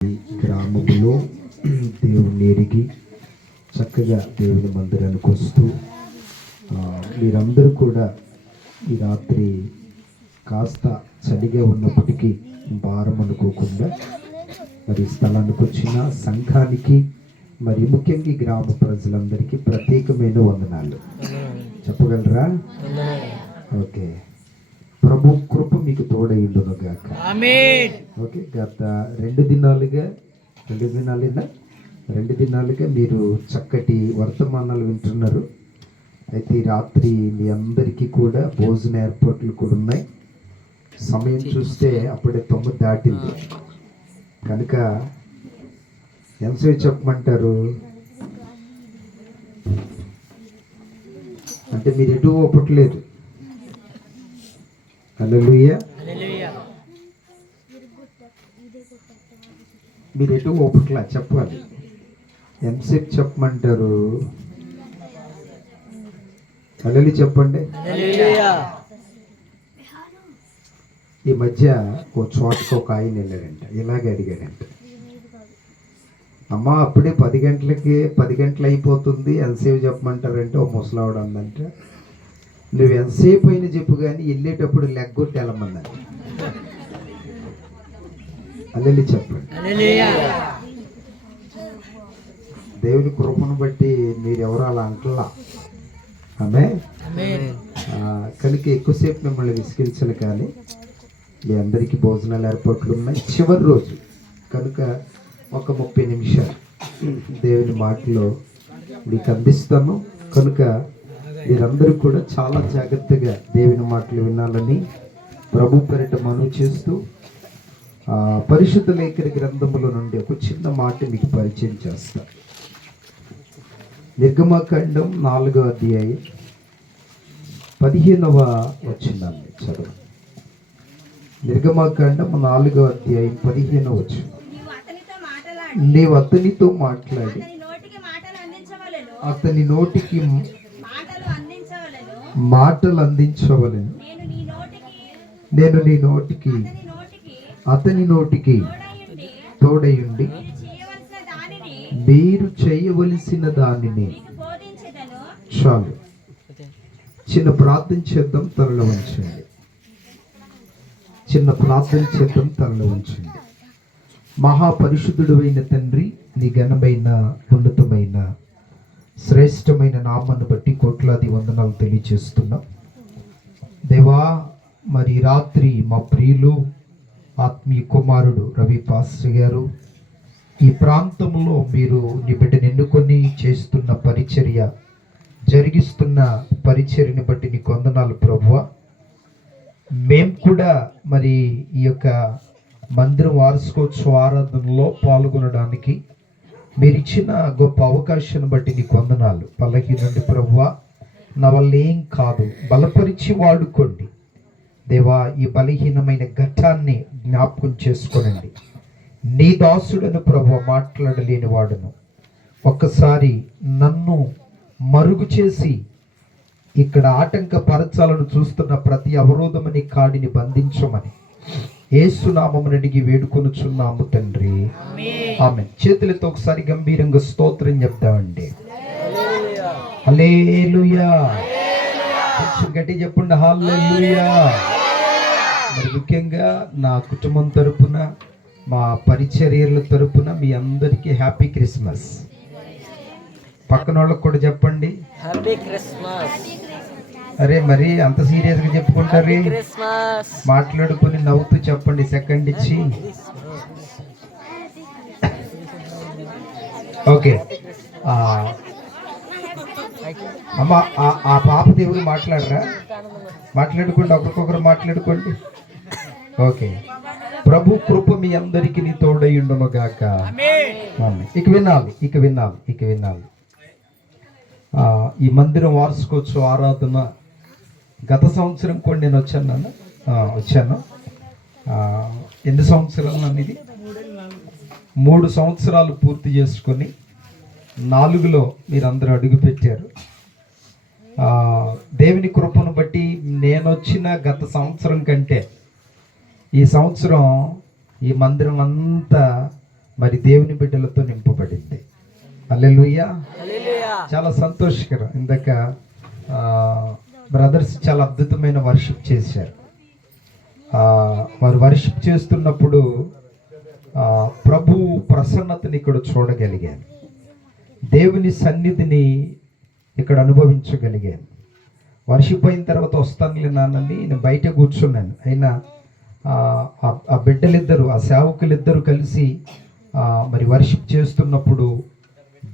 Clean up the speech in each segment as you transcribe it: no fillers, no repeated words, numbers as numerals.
గ్రామములో దేవుని ఎరిగి చక్కగా దేవుని మందిరానికి వస్తూ మీరందరూ కూడా ఈ రాత్రి కాస్త చలిగా ఉన్నప్పటికీ భారం అనుకోకుండా మరి స్థలానికి వచ్చిన సంఘానికి మరి ముఖ్యంగా ఈ గ్రామ ప్రజలందరికీ ప్రత్యేకమైన వందనాలు చెప్పగలరా? ఓకే, ప్రభు కృప మీకు తోడైండును గాక. ఆమేన్. ఓకే, గత రెండు దినాలుగా మీరు చక్కటి వర్తమానాలు వింటున్నారు. అయితే ఈ రాత్రి మీ అందరికీ కూడా భోజన ఏర్పాట్లు కూడా ఉన్నాయి. సమయం చూస్తే అప్పుడే 9 దాటింది కనుక ఎంతసేపు చెప్పమంటారు? అంటే మీరు ఎటు ఒప్పట్లేదు. హల్లెలూయా. మీరు ఎటు ఒప్పట్లా చెప్పాలి. ఎంతసేపు చెప్పమంటారు? హల్లెలూయా చెప్పండి. ఈ మధ్య ఓ చోటకు ఒక ఆయన వెళ్ళాడంట. ఇలాగే అడిగాడంట, అమ్మ అప్పుడే 10 గంటలు అయిపోతుంది, ఎంతసేపు చెప్పమంటారంటే ఓ ముసలావిడ అందంట, నువ్వు ఎంతసేపు అయినా చెప్పు కానీ వెళ్ళేటప్పుడు లెగ్గొట్టి వెళ్ళమందంట. హల్లెలూయా చెప్పండి. దేవుని కృపను బట్టి మీరెవరు అలా అంటలా. ఆమేన్. కనుక ఎక్కువసేపు మిమ్మల్ని విసిగించాలి, కానీ మీ అందరికీ భోజనాలు ఏర్పాట్లు ఉన్నాయి. చివరి రోజు కనుక ఒక 30 నిమిషాలు దేవుని మాటలో మీకు అందిస్తాను. కనుక మీరందరూ కూడా చాలా జాగ్రత్తగా దేవుని మాటలు వినాలని ప్రభు పేరిట మనవి చేస్తూ పరిశుద్ధ లేఖన గ్రంథముల నుండి ఒక చిన్న మాట మీకు పరిచయం చేస్తా. నిర్గమకాండం 4వ అధ్యాయం 15వ వచనాన్ని చదువు. నిర్గమకాండం 4వ అధ్యాయం 15వ వచనం. నీవు అతనితో మాట్లాడి అతని నోటికి మాటలు అందించవలెను. నేను నీ నోటికి అతని నోటికి తోడయుండి మీరు చేయవలసిన దానిని. చాలు, చిన్న ప్రార్థన చేద్దాం, తరలి ఉంచండి. మహాపరిశుద్ధుడు అయిన తండ్రి, నీ ఘనమైన ఉన్నతమైన శ్రేష్టమైన నామాన్ని బట్టి కోట్లాది వందనాలు తెలియజేస్తున్నాం దేవా. మరి రాత్రి మా ప్రియులు ఆత్మీయ కుమారుడు రవి పాస్టర్ గారు ఈ ప్రాంతంలో మీరు నీ బిడ్డను ఎన్నుకొని చేస్తున్న పరిచర్య, జరిగిస్తున్న పరిచర్యని బట్టి నీకు వందనాలు ప్రభువా. మేము కూడా మరి ఈ యొక్క మందిరం వార్షికోత్సవ ఆరాధనలో పాల్గొనడానికి మీరు ఇచ్చిన గొప్ప అవకాశాన్ని బట్టి నీకు వందనాలు. పల్లకీనండి ప్రభువా, నా వల్ల ఏం కాదు, బలపరిచి వాడుకోండి దేవా. ఈ బలహీనమైన ఘట్టాన్ని జ్ఞాపకం చేసుకోనండి. నీ దాసుడను ప్రభువా, మాట్లాడలేని వాడును. ఒక్కసారి నన్ను మరుగు చేసి ఇక్కడ ఆటంకపరచాలను చూస్తున్న ప్రతి అవరోధమని కాడిని బంధించమని యేసునామమున అడిగి వేడుకొనుచున్నాము తండ్రి, ఆమేన్. చేతులతో ఒకసారి గంభీరంగా స్తోత్రం చెప్తామండి. హల్లెలూయా. కొంచెం గట్టి చెప్పండి, హల్లెలూయా. మరి ముఖ్యంగా నా కుటుంబం తరపున, మా పరిచర్యల తరపున మీ అందరికీ హ్యాపీ క్రిస్మస్. పక్కన వాళ్ళకి కూడా చెప్పండి హ్యాపీ క్రిస్మస్. అరే మరి అంత సీరియస్గా చెప్పుకుంటారు, మాట్లాడుకొని నవ్వుతూ చెప్పండి. సెకండ్ ఇచ్చి ఓకే. అమ్మ ఆ పాప దేవుడు మాట్లాడరా? మాట్లాడుకోండి, ఒకరికొకరు మాట్లాడుకోండి. ఓకే. ప్రభు కృప మీ అందరికీ నీ తోడయుండును గాక. ఇక వినాలి. ఈ మందిరం వార్షికోత్సవ ఆరాధన గత సంవత్సరం కూడా నేను వచ్చాను. ఎన్ని సంవత్సరాలు అనేది 3 సంవత్సరాలు పూర్తి చేసుకొని 4లో మీరందరూ అడుగు పెట్టారు. దేవుని కృపను బట్టి నేను వచ్చిన గత సంవత్సరం కంటే ఈ సంవత్సరం ఈ మందిరం అంతా మరి దేవుని బిడ్డలతో నింపబడింది. హల్లెలూయా. చాలా సంతోషకరం. ఇందాక బ్రదర్స్ చాలా అద్భుతమైన వర్షిప్ చేశారు. వారు వర్షిప్ చేస్తున్నప్పుడు ప్రభు ప్రసన్నతని ఇక్కడ చూడగలిగాను, దేవుని సన్నిధిని ఇక్కడ అనుభవించగలిగాను. వర్షిప్ అయిన తర్వాత వస్తానులే నాన్నని నేను బయట కూర్చున్నాను. అయినా ఆ బిడ్డలిద్దరు, ఆ సేవకులిద్దరూ కలిసి మరి వర్షిప్ చేస్తున్నప్పుడు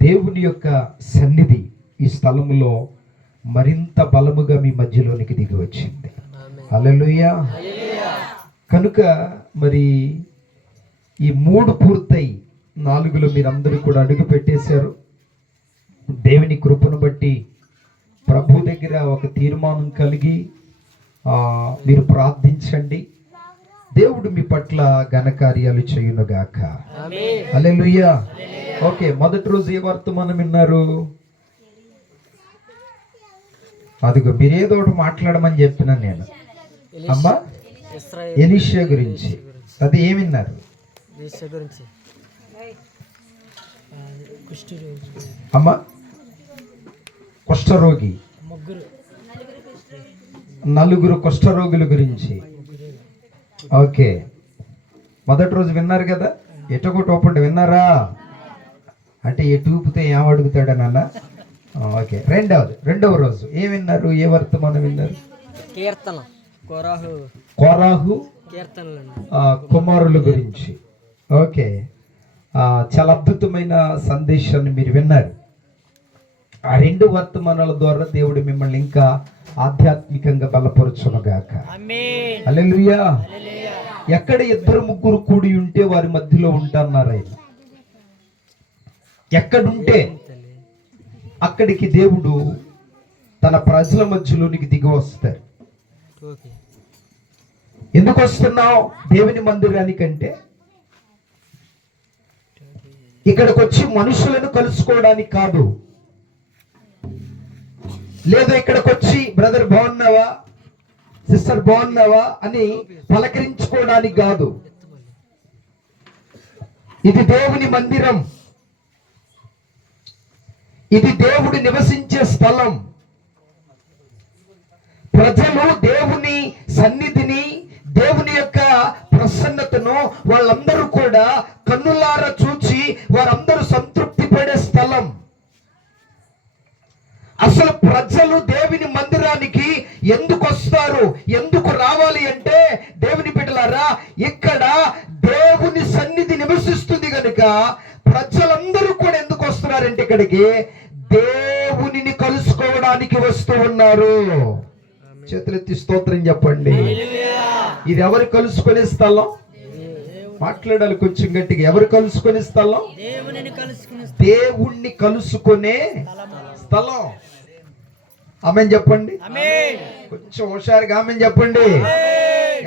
దేవుని యొక్క సన్నిధి ఈ స్థలంలో మరింత బలముగా మీ మధ్యలోనికి దిగి వచ్చింది. హల్లెలూయా. కనుక మరి ఈ 3 పూర్తయి 4లో మీరందరూ కూడా అడుగు పెట్టేశారు. దేవుని కృపను బట్టి ప్రభు దగ్గర ఒక తీర్మానం కలిగి మీరు ప్రార్థించండి. దేవుడు మీ పట్ల ఘనకార్యాలు చేయునుగాక. హల్లెలూయా. ఓకే, మొదటి రోజు ఏ వర్తమానం విన్నారు? అదిగో మీరేదో ఒకటి మాట్లాడమని చెప్పినా నేను. అమ్మా, ఎలీషా గురించి. అది ఏమి విన్నారు? అమ్మా, కుష్ఠరోగి, 4 కుష్ఠరోగుల గురించి. ఓకే, మొదటి రోజు విన్నారు కదా. ఎటొకటి ఓపెండ్ విన్నారా? అంటే ఎటు ఊపితే ఏం అడుగుతాడనన్న. ఓకే, రెండవ రోజు ఏం విన్నారు? ఏ వర్తమానం విన్నారు? కోరాహు కుమారుల గురించి. ఓకే, చాలా అద్భుతమైన సందేశాన్ని మీరు విన్నారు. ఆ 2 వర్తమానాల ద్వారా దేవుడు మిమ్మల్ని ఇంకా ఆధ్యాత్మికంగా బలపరచునుగాక. హల్లెలూయా. ఎక్కడ 2-3 కూడి ఉంటే వారి మధ్యలో ఉంటాన్నారు ఆయన. ఎక్కడుంటే అక్కడికి దేవుడు తన ప్రజల మధ్యలోనికి దిగి వస్తారు. ఎందుకు వస్తున్నావు దేవుని మందిరానికంటే? ఇక్కడికి వచ్చి మనుషులను కలుసుకోవడానికి కాదు, లేదా ఇక్కడికి వచ్చి బ్రదర్ బాగున్నావా, సిస్టర్ బాగున్నావా అని పలకరించుకోవడానికి కాదు. ఇది దేవుని మందిరం, ఇది దేవుడు నివసించే స్థలం. ప్రజలు దేవుని సన్నిధిని, దేవుని యొక్క ప్రసన్నతను వాళ్ళందరూ కూడా కన్నులారా చూచి వారందరూ సంతృప్తి పడే స్థలం. అసలు ప్రజలు దేవుని మందిరానికి ఎందుకు వస్తారు, ఎందుకు రావాలి అంటే, దేవుని బిడ్డలారా, ఇక్కడ దేవుని సన్నిధి నివసిస్తుంది కనుక ప్రజలందరూ కూడా ఎందుకు వస్తున్నారంటే ఇక్కడికి దేవునిని కలుసుకోవడానికి వస్తూ ఉన్నారు. చేతులెత్తి స్తోత్రం చెప్పండి. ఇది ఎవరు కలుసుకునే స్థలం? మాట్లాడాలి కొంచెం గట్టిగా. ఎవరు కలుసుకునే స్థలం? దేవుణ్ణి కలుసుకునే స్థలం. ఆమేన్ చెప్పండి. కొంచెం హుషారుగా ఆమేన్ చెప్పండి.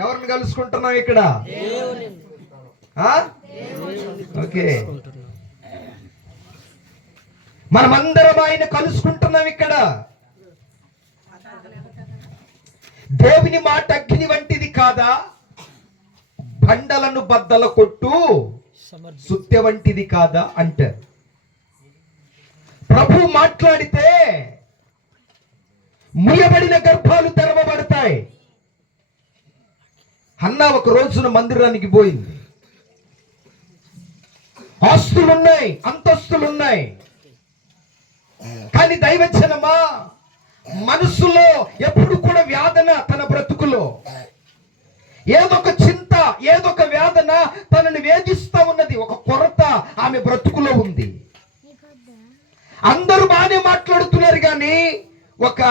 ఎవరిని కలుసుకుంటున్నాం ఇక్కడ? ఓకే, మనమందరం ఆయన కలుసుకుంటున్నాం ఇక్కడ. దేవుని మాట అగ్ని వంటిది కాదా, బండలను బద్దల కొట్టు సుత్య వంటిది కాదా అంటారు. ప్రభు మాట్లాడితే ముయ్యబడిన గర్భాలు తెరవబడతాయి. హన్నా ఒక రోజున మందిరానికి పోయింది. ఆస్తులున్నాయి, అంతస్తులున్నాయి, కానీ దైవజనమా మనసులో ఎప్పుడు కూడా వేదన. తన బ్రతుకులో ఏదొక చింత, ఏదొక వేదన తనని వేధిస్తా ఉన్నది. ఒక కొరత ఆమె బ్రతుకులో ఉంది. అందరూ బాగానే మాట్లాడుతున్నారు కానీ ఒక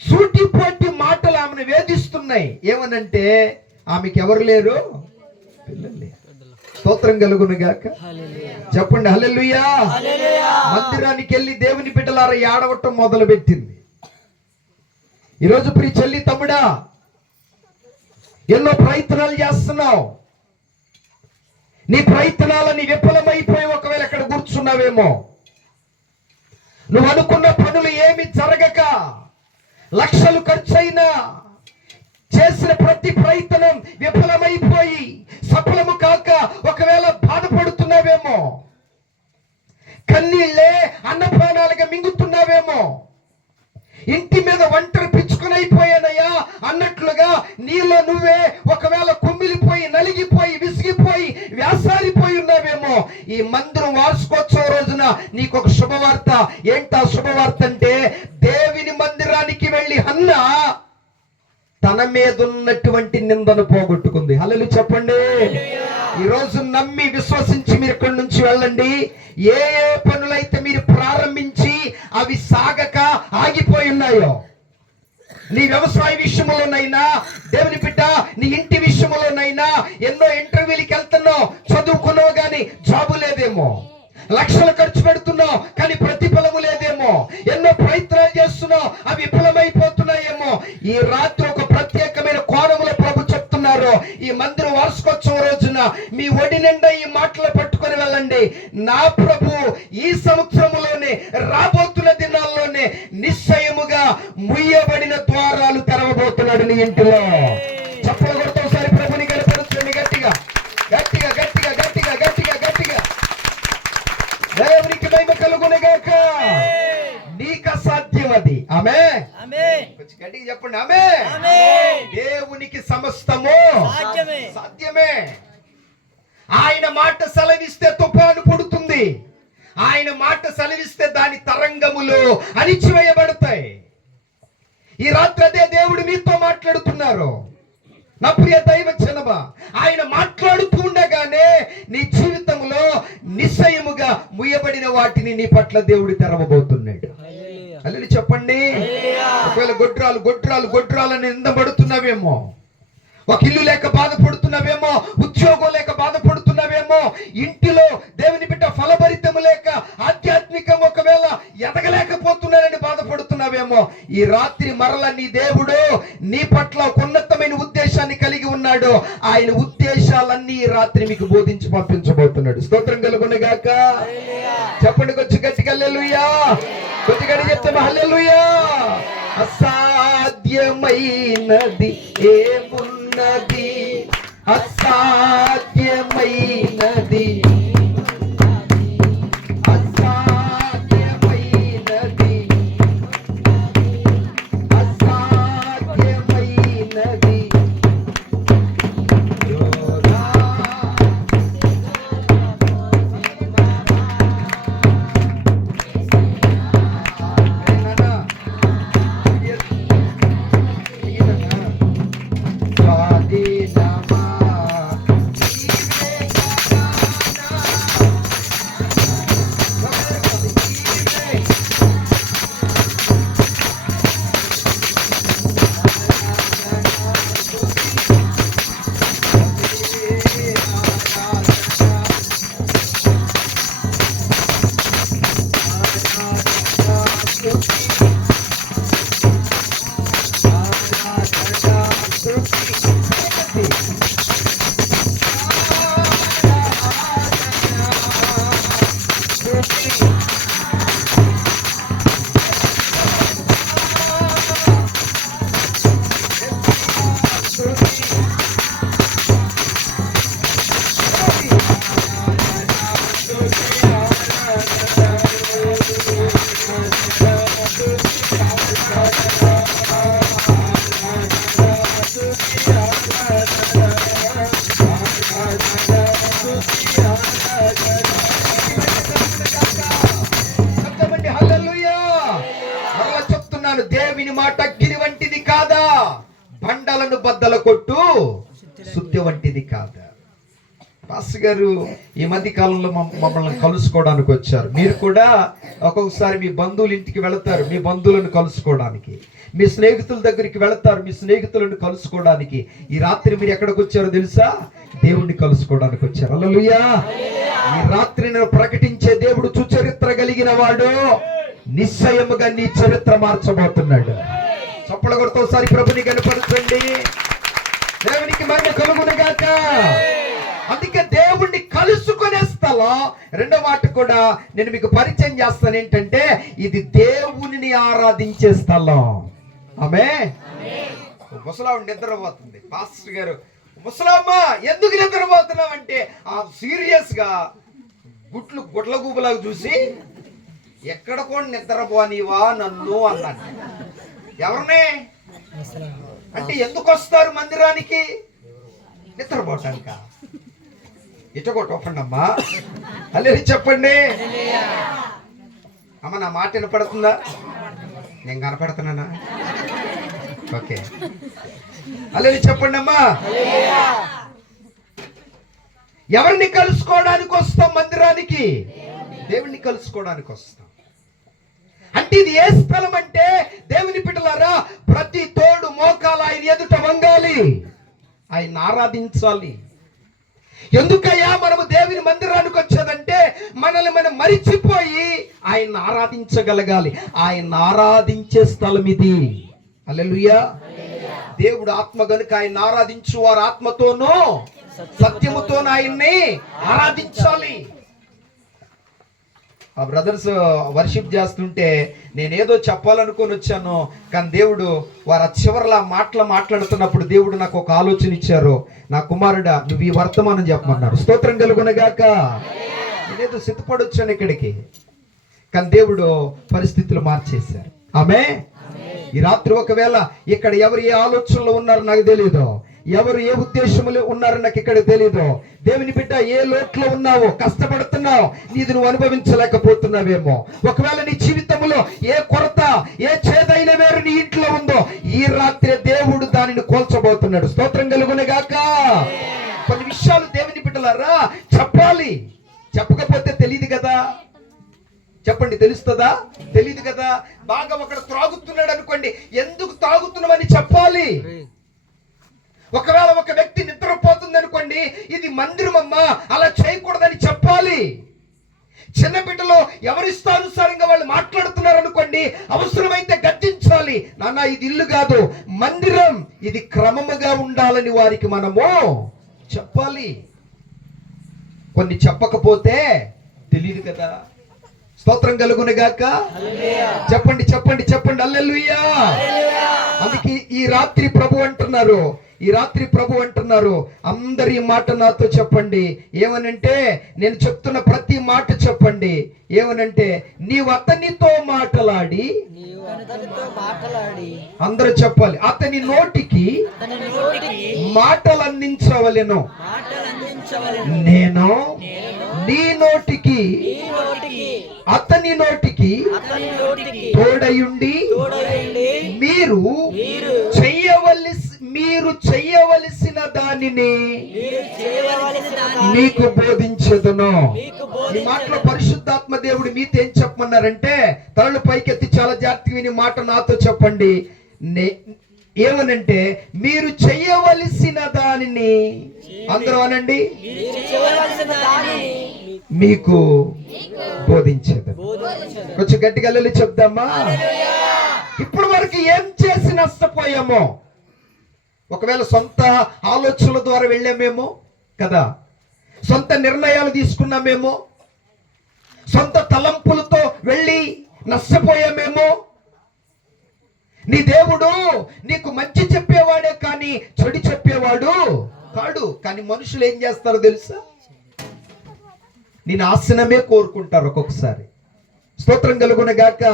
సూటిపోటి మాటలు ఆమెను వేధిస్తున్నాయి. ఏమనంటే ఆమెకి ఎవరు లేరు, పిల్లలు లేరు. స్తోత్రం కలుగును గాక. చెప్పండి హల్లెలూయా. మందిరానికి వెళ్ళి దేవుని బిడ్డలారా ఏడవటం మొదలు పెట్టింది. ఈరోజు ప్రియ చెల్లి, తమ్ముడా, ఎన్నో ప్రయత్నాలు చేస్తున్నావు. నీ ప్రయత్నాలని విఫలమైపోయి ఒకవేళ అక్కడ కూర్చున్నావేమో. నువ్వు అనుకున్న పనులు ఏమి జరగక, లక్షలు ఖర్చయినా, చేసిన ప్రతి ప్రయత్నం విఫలమైపోయి సఫలము కాక ఒకవేళ బాధపడుతున్నావేమో. కన్నీళ్లే అన్నపానాలుగా మింగుతున్నావేమో. ఇంటి మీద ఒంటరి పిచ్చుకొని అయిపోయానయ్యా అన్నట్లుగా నీలో నువ్వే ఒకవేళ కుమ్మిలిపోయి, నలిగిపోయి, విసిగిపోయి, వ్యాసారిపోయి ఉన్నావేమో. ఈ మందిరం వార్షికోత్సవ రోజున నీకు ఒక శుభవార్త. ఏంటా శుభవార్త అంటే, దేవుని మందిరానికి వెళ్ళి హన్న తన మీద ఉన్నటువంటి నిందను పోగొట్టుకుంది. హల్లెలూయా చెప్పండి. ఈ రోజు నమ్మి విశ్వసించి మీరు ఇక్కడి నుంచి వెళ్ళండి. ఏ ఏ పనులైతే మీరు ప్రారంభించి అవి సాగక ఆగిపోయి ఉన్నాయో, నీ వ్యవసాయ విషయంలోనైనా, దేవుని బిడ్డ నీ ఇంటి విషయంలోనైనా, ఎన్నో ఇంటర్వ్యూలకి వెళ్తున్నావు, చదువుకున్నావు కానీ జాబు లేదేమో, లక్షలు ఖర్చు పెడుతున్నావు కానీ ప్రతిఫలము లేదేమో, ఎన్నో ప్రయత్నాలు చేస్తున్నావు అవి విఫలమైపోతున్నాయేమో. ఈ రాత్రి ఒక ప్రత్యేకమైన కోణంలో ప్రభు చెప్తున్నారు. ఈ మందిర వార్షికోత్సవం రోజున మీ ఒడి నిండా ఈ మాటలు పట్టుకొని వెళ్ళండి. నా ప్రభు ఈ సంవత్సరంలోనే, రాబోతున్న దినాల్లోనే నిశ్చయముగా ముయ్యబడిన ద్వారాలు తెరవబోతున్నాడు నీ ఇంటిలో. చప్పలు కొడుతూ ఒకసారి ప్రభుని కనపరుచండి గట్టిగా గట్టిగా గట్టిగా గట్టిగా గట్టిగా గట్టిగా. దేవునికి మహిమ కలుగునుగాక. నీకు అసాధ్యం అది. ఆమేన్. కొంచెం గట్టిగా చెప్పండి. ఆమేన్. దేవునికి సమస్తము సాధ్యమే. ఆయన మాట సెలవిస్తే తుఫాను పుడుతుంది. ఆయన మాట సెలవిస్తే దాని తరంగములు అణిచివేయబడతాయి. ఈ రాత్రి అదే దేవుడు మీతో మాట్లాడుతున్నారు. నా ప్రియ దైవ జనమా, ఆయన మాట్లాడుతూ ఉండగానే నీ జీవితంలో నిశ్చయముగా ముయ్యబడిన వాటిని నీ పట్ల దేవుడు తెరవబోతున్నాడు. అల్లు చెప్పండి. ఒకవేళ గొడ్రాలని నిందబడుతున్నావేమో, ఒక ఇల్లు లేక బాధపడుతున్నావేమో, ఉద్యోగం లేక బాధపడుతున్నావేమో, ఇంటిలో దేవుని బిడ్డ ఫలభరితము లేక ఆధ్యాత్మికంగా ఒకవేళ ఎదగలేకపోతున్నారని బాధపడుతున్నావేమో, ఈ రాత్రి మరల నీ దేవుడు నీ పట్ల ఒక ఉన్నతమైన ఉద్దేశాన్ని కలిగి ఉన్నాడు. ఆయన ఉద్దేశాలన్నీ ఈ రాత్రి మీకు బోధించి పంపించబోతున్నాడు. స్తోత్రం కలుగునుగాక. చెప్పండి కొంచెం గట్టిగా హల్లెలూయా. కొద్దిగా చెప్తామా హల్లెలూయా. అసాధ్యమైనది ఏమున్నది, అసాధ్యమైనది, అసాధ్యమైనది, అసాధ్యమైనది. దేవుని మాట అగ్ని వంటిది కాదా, బండలను బద్దల కొట్టు శుద్ధి వంటిది కాదా. పాస్టర్ గారు ఈ మధ్య కాలంలో మమ్మల్ని కలుసుకోవడానికి వచ్చారు. మీరు కూడా ఒక్కొక్కసారి మీ బంధువుల ఇంటికి వెళతారు, మీ బంధువులను కలుసుకోవడానికి. మీ స్నేహితుల దగ్గరికి వెళతారు, మీ స్నేహితులను కలుసుకోవడానికి. ఈ రాత్రి మీరు ఎక్కడికి వచ్చారో తెలుసా? దేవుణ్ణి కలుసుకోవడానికి వచ్చారు. హల్లెలూయా. ఈ రాత్రి నేను ప్రకటించే దేవుడు సుచరిత్ర కలిగిన వాడు. నిశ్చయముగా నీ చరిత్ర మార్చబోతున్నాడు. చప్పల కొడుతూ ఒకసారి ప్రభుని కనపరచండి. దేవునికి మహిమ కలుగునుగాక. అందుకే దేవుణ్ణి కలుసుకునే స్థలం. రెండో మాట కూడా నేను మీకు పరిచయం చేస్తాను. ఏంటంటే ఇది దేవుని ఆరాధించే స్థలం. ఆమేన్. ముసలావిడ నిద్రపోతుంది. పాస్టర్ గారు, ముసలమ్మ ఎందుకు నిద్రపోతున్నావు అంటే, ఆ సీరియస్ గా గుడ్ల గూబలాగా చూసి ఎక్కడ కూడా నిద్రపోనివా నన్ను అన్నాడు. ఎవరినే అంటే ఎందుకు వస్తారు మందిరానికి? నిద్రపోటానిక? ఇటగొట్టండి అమ్మా, అల్లే చెప్పండి అమ్మ. నా మాట వినపడుతుందా? నేను కనపడుతున్నానా? ఓకే, అల్లే చెప్పండి అమ్మా. ఎవరిని కలుసుకోవడానికి వస్తాం మందిరానికి? దేవుణ్ణి కలుసుకోవడానికి వస్తాం. అంటే ఇది ఏ స్థలం అంటే, దేవుని బిడ్డలారా, ప్రతి తోడు మోకాలు ఆయన ఎదుట వంగాలి, ఆయన ఆరాధించాలి. ఎందుకయ్యా మనము దేవుని మందిరానికి వచ్చేదంటే, మనల్ని మనం మరిచిపోయి ఆయన ఆరాధించగలగాలి. ఆయన ఆరాధించే స్థలం ఇది. హల్లెలూయా. దేవుడు ఆత్మ గనుక ఆయన ఆరాధించు వారు ఆత్మతోనూ సత్యముతో ఆయన్ని ఆరాధించాలి. ఆ బ్రదర్స్ వర్షిప్ చేస్తుంటే నేనేదో చెప్పాలనుకొని వచ్చాను, కానీ దేవుడు వారు చివరిలా మాట్లాడుతున్నప్పుడు దేవుడు నాకు ఒక ఆలోచన ఇచ్చారు. నా కుమారుడా, నువ్వు ఈ వర్తమానం చెప్పమన్నారు. స్తోత్రం కలుగునగాక. నేనేదో సిద్ధపడొచ్చాను ఇక్కడికి, కానీ దేవుడు పరిస్థితులు మార్చేశారు. ఆమె ఈ రాత్రి ఒకవేళ ఇక్కడ ఎవరు ఏ ఆలోచనలో ఉన్నారో నాకు తెలియదు, ఎవరు ఏ ఉద్దేశములు ఉన్నారో నాకు ఇక్కడ తెలీదు. దేవుని బిడ్డ, ఏ లోట్లో ఉన్నావో, కష్టపడుతున్నావు, నీది నువ్వు అనుభవించలేకపోతున్నావేమో. ఒకవేళ నీ జీవితంలో ఏ కొరత, ఏ చేదైన వేరు నీ ఇంట్లో ఉందో, ఈ రాత్రి దేవుడు దానిని కోల్చబోతున్నాడు. స్తోత్రం కలుగునగాక. కొన్ని విషయాలు దేవుని బిడ్డలారా చెప్పాలి. చెప్పకపోతే తెలియదు కదా. చెప్పండి, తెలుస్తుందా? తెలియదు కదా. బాగా ఒకడు త్రాగుతున్నాడు అనుకోండి, ఎందుకు తాగుతున్నామని చెప్పాలి. ఒకవేళ ఒక వ్యక్తి నిద్రపోతుంది అనుకోండి, ఇది మందిరమమ్మా, అలా చేయకూడదని చెప్పాలి. చిన్న బిడ్డలో ఎవరిష్టానుసారంగా వాళ్ళు మాట్లాడుతున్నారు అనుకోండి, అవసరమైతే గద్దించాలి. నాన్న, ఇది ఇల్లు కాదు, మందిరం, ఇది క్రమముగా ఉండాలని వారికి మనము చెప్పాలి. కొన్ని చెప్పకపోతే తెలియదు కదా. స్తోత్రం కలుగునగాక. చెప్పండి చెప్పండి చెప్పండి, హల్లెలూయా. అందుకే ఈ రాత్రి ప్రభు అంటున్నారు, అందరి మాట నాతో చెప్పండి. ఏమనంటే, నేను చెప్తున్న ప్రతి మాట చెప్పండి. ఏమనంటే, నీవు అతనితో మాట్లాడి, అందరూ చెప్పాలి, అతని నోటికి మాటలు అందించవలెను. నేను నీ నోటికి అతని నోటికి తోడయుండి మీరు చెయ్యవలసిన దానిని మీకు బోధించదును. ఈ మాటలో పరిశుద్ధాత్మ దేవుడు మీతో ఏం చెప్పమన్నారంటే, తలలు పైకెత్తి చాలా జాగ్రత్తగా విని మాట నాతో చెప్పండి. ఏమనంటే, మీరు చెయ్యవలసిన దానిని, అందరూ అనండి, మీకు బోధించదు. కొంచెం గట్టిగా వెళ్ళి చెప్దామా. ఇప్పుడు వరకు ఏం చేసి నష్టపోయామో, ఒకవేళ సొంత ఆలోచనల ద్వారా వెళ్ళామేమో కదా, సొంత నిర్ణయాలు తీసుకున్నామేమో, సొంత తలంపులతో వెళ్ళి నష్టపోయామేమో. నీ దేవుడు నీకు మంచి చెప్పేవాడే కానీ చెడు చెప్పేవాడు కాడు. కానీ మనుషులు ఏం చేస్తారో తెలుసా? నీ నాశనమే కోరుకుంటారు ఒక్కొక్కసారి. స్తోత్రం కలుగునగాక.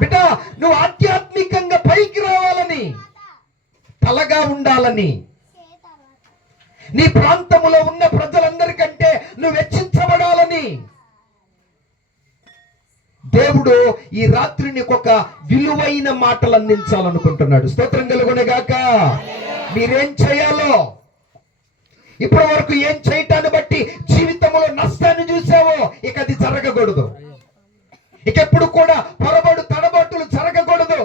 బిడ్డ, నువ్వు ఆధ్యాత్మికంగా పైకి రావాలని, తలగా ఉండాలని, నీ ప్రాంతంలో ఉన్న ప్రజలందరికంటే నువ్వు హెచ్చించబడాలని దేవుడు ఈ రాత్రి నీకు ఒక విలువైన మాటలు అందించాలనుకుంటున్నాడు. స్తోత్రం కలుగునగాక. మీరేం చేయాలో, ఇప్పటి వరకు ఏం చేయటాన్ని బట్టి జీవితంలో నష్టాన్ని చూసావో, ఇక అది జరగకూడదు. ఇక ఎప్పుడు కూడా పొరబడు తడబాటులు జరగకూడదు.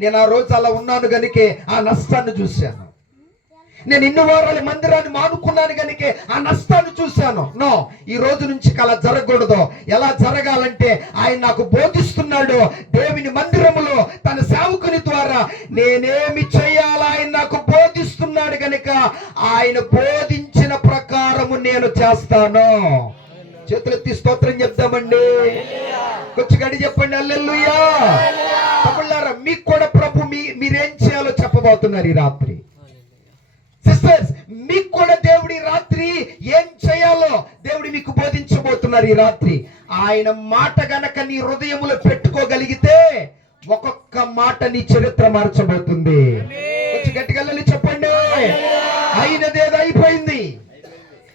నేను ఆ రోజు అలా ఉన్నాను గనుకే ఆ నష్టాన్ని చూశాను. నేను ఇన్ని వారాలు మందిరాన్ని మానుకున్నాను గనుకే ఆ నష్టాన్ని చూశాను. నో, ఈ రోజు నుంచి అలా జరగకూడదు. ఎలా జరగాలంటే, ఆయన నాకు బోధిస్తున్నాడు. దేవుని మందిరములో తన సేవకుని ద్వారా నేనేమి చేయాలో ఆయన నాకు బోధిస్తున్నాడు గనుక ఆయన బోధించిన ప్రకారము నేను చేస్తాను. చేతులెత్తి స్తోత్రం చెప్తామండి. కొంచెం గడి చెప్పండి, హల్లెలూయా. తమ్ముళ్ళారా, మీకు కూడా ప్రభు మీరేం చేయాలో చెప్పబోతున్నారు ఈ రాత్రి. సిస్టర్స్, మీకు కూడా దేవుడి రాత్రి ఏం చేయాలో, దేవుడి దేవుడు నీకు బోధించబోతున్నారు ఈ రాత్రి. ఆయన మాట గనక నీ హృదయములో పెట్టుకోగలిగితే ఒక్కొక్క మాట నీ చరిత్ర మార్చబోతుంది. కొంచెం గట్టిగా చెప్పండి. అయినదేదో అయిపోయింది,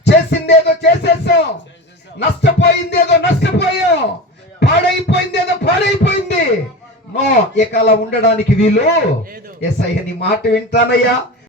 చేసిందేదో చేసేసాం, నష్టపోయిందేదో నష్టపోయాం, పాడైపోయిందేదో పాడైపోయింది. నో, ఇక అలా ఉండడానికి వీలు. యేసయ్య నీ మాట వింటానయ్యా,